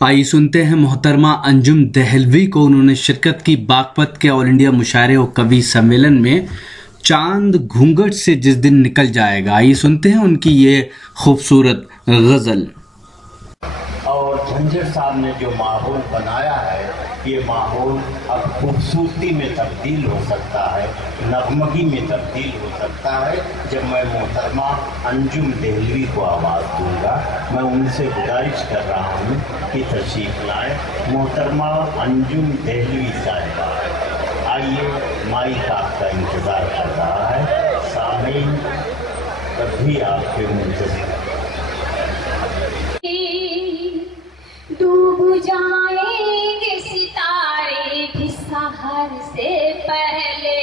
आइए सुनते हैं मोहतरमा अंजुम देहलवी को। उन्होंने शिरकत की बागपत के ऑल इंडिया मुशायरे और कवि सम्मेलन में चांद घूंघट से जिस दिन निकल जाएगा। आइए सुनते हैं उनकी ये खूबसूरत गजल। और झंझर साहब ने जो माहौल बनाया है, ये माहौल अब खूबसूरती में तब्दील हो सकता है, नगमगी में तब्दील हो सकता है जब मैं मोहतरमा अंजुम देहलवी को आवाज़ दूंगा। मैं उनसे गुजारिश कर रहा हूँ कि तशरीफ लाएं। मोहतरमा अंजुम देहलवी साहिबा, आइए, माइक आपका इंतज़ार कर रहा है। सामीन कभी आपके मुंतज़िर। डूब जाएंगे सितारे भी सहर से पहले,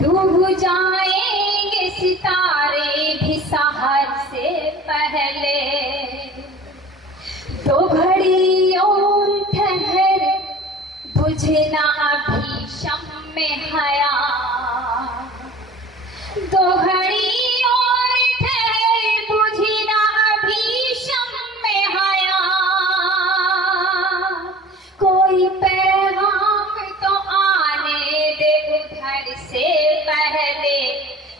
डूब जाएंगे सितारे भी सहर से पहले। दो घड़ी और ठहर, बुझे ना अभी शम्मे हया। दो घड़ी और ठहर, बुझे ना अभी शम्मे हया। कोई पैगाम तो आने दे उधर से पहले,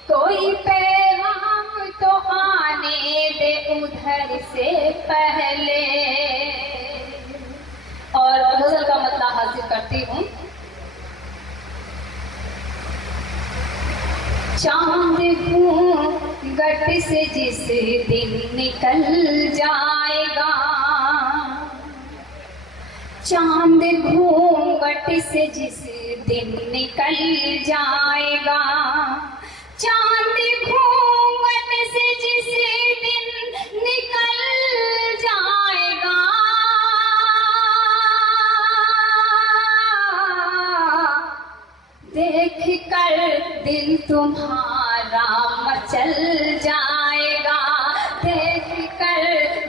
कोई पैगाम तो आने दे उधर से पहले। और गजल का मतलब हासिल करती हूँ। चांद घूंघट से जिस दिन निकल जाएगा, चांद घूंघट से जिस दिन निकल जाएगा, चांद घूंघट से जिस दिन निकल जाएगा। देख कर दिल तुम्हारा मचल जाएगा, देख कर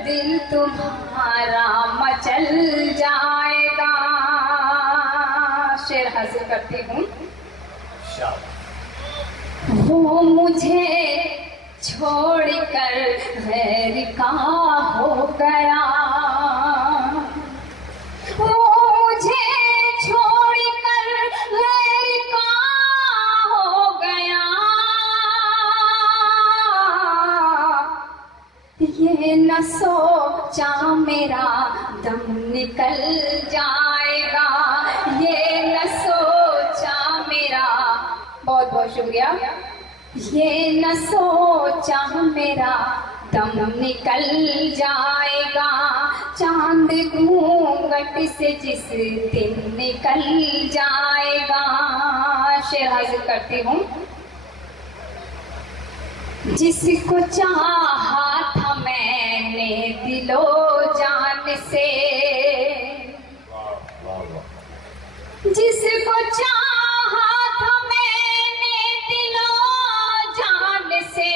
दिल तुम्हारा मचल जाएगा। शेर हासिल करती हूँ। वो मुझे छोड़कर गैर का हो गया, वो मुझे छोड़कर गैर का हो गया। ये न सोचा मेरा दम निकल जाएगा, ये न सोचा मेरा, बहुत बहुत शुक्रिया। ये न सोचा मेरा दम निकल जाएगा, चांद घूंघट से जिस दिन निकल जाएगा। शेर हासिल करती हूँ। जिसको चाहा था मैंने दिलो जान से, जिसको चाहा था मैंने दिलो जान से।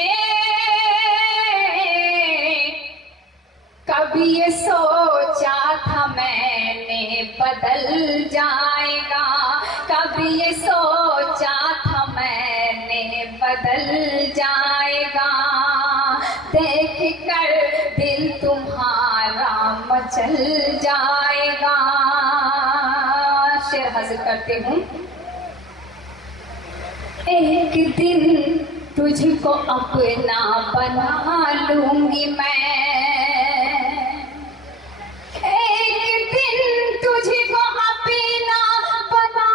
कभी ये सोचा था मैंने बदल जाएगा, कभी ये सोचा था मैंने बदल जाएगा। देख कर दिल तुम्हारा मचल जाएगा। शेर हासिल करती हूँ। एक दिन तुझको अपना बना लूंगी मैं, एक दिन तुझको अपना बना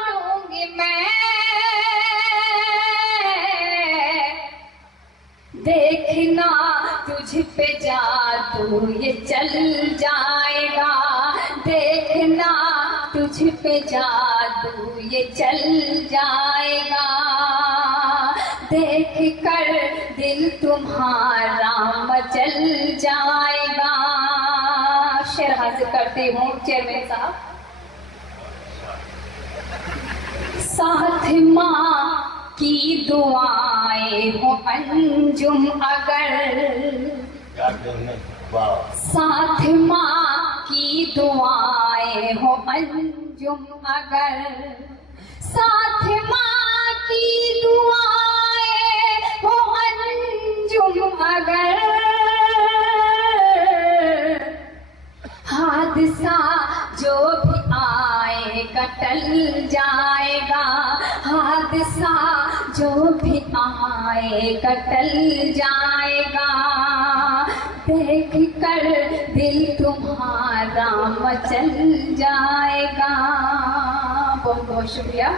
लूंगी मैं। देखना तुझ पे जादू ये चल जाएगा, देखना तुझ पे जादू ये चल जाएगा। देख कर दिल तुम्हारा मचल जाएगा। शेर हासिल करती हूँ चेयरमैन साहब। साथ माँ की दुआएं हो अंजुम अगर, साथ माँ की दुआएं हो अंजुम अगर, साथ माँ की दुआएं हो अंजुम अगर। हादसा जो भी आएगा टल जाएगा, हादसा जो भी आएगा टल जाएगा, देख कर दिल तुम्हारा मचल जाएगा। बहुत बहुत शुक्रिया।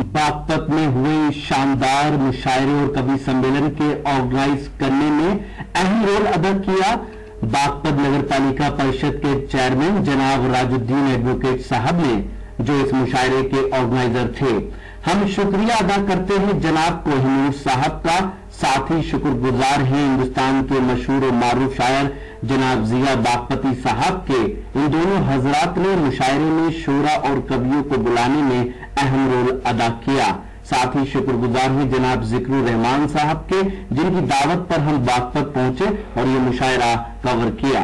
बागपत में हुए शानदार मुशायरे और कवि सम्मेलन के ऑर्गेनाइज करने में अहम रोल अदा किया बागपत नगर पालिका परिषद के चेयरमैन जनाब राजुद्दीन एडवोकेट साहब ने, जो इस मुशायरे के ऑर्गेनाइजर थे। हम शुक्रिया अदा करते हैं जनाब कोहिनूर साहब का, साथ ही शुक्रगुजार हैं हिंदुस्तान के मशहूर और मारूफ शायर जनाब जिया बागपती साहब के। इन दोनों हजरात ने मुशायरे में शोरा और कवियों को बुलाने में अहम रोल अदा किया। साथ ही शुक्रगुजार हैं जनाब जिक्रुर रहमान साहब के, जिनकी दावत पर हम बागपत पहुंचे और ये मुशायरा कवर किया।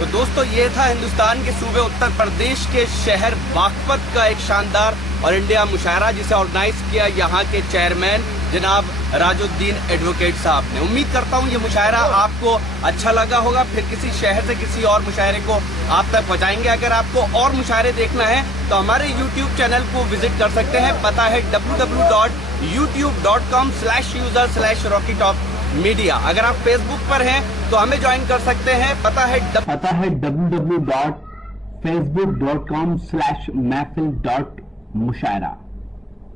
तो दोस्तों, ये था हिंदुस्तान के सूबे उत्तर प्रदेश के शहर बागपत का एक शानदार और इंडिया मुशायरा, जिसे ऑर्गेनाइज किया यहाँ के चेयरमैन जनाब राजुद्दीन एडवोकेट साहब ने। उम्मीद करता हूँ ये मुशायरा आपको अच्छा लगा होगा। फिर किसी शहर से किसी और मुशायरे को आप तक पहुँचाएंगे। अगर आपको और मुशायरे देखना है तो हमारे YouTube चैनल को विजिट कर सकते हैं। पता है www.youtube.com/user/rockytopmedia। अगर आप फेसबुक पर हैं तो हमें ज्वाइन कर सकते हैं। पता है www.facebook.com/महफिल.मुशायरा।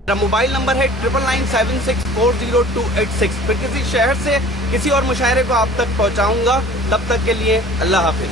मेरा मोबाइल नंबर है 9976402886। फिर किसी शहर से किसी और मुशायरे को आप तक पहुंचाऊंगा। तब तक के लिए अल्लाह हाफिज।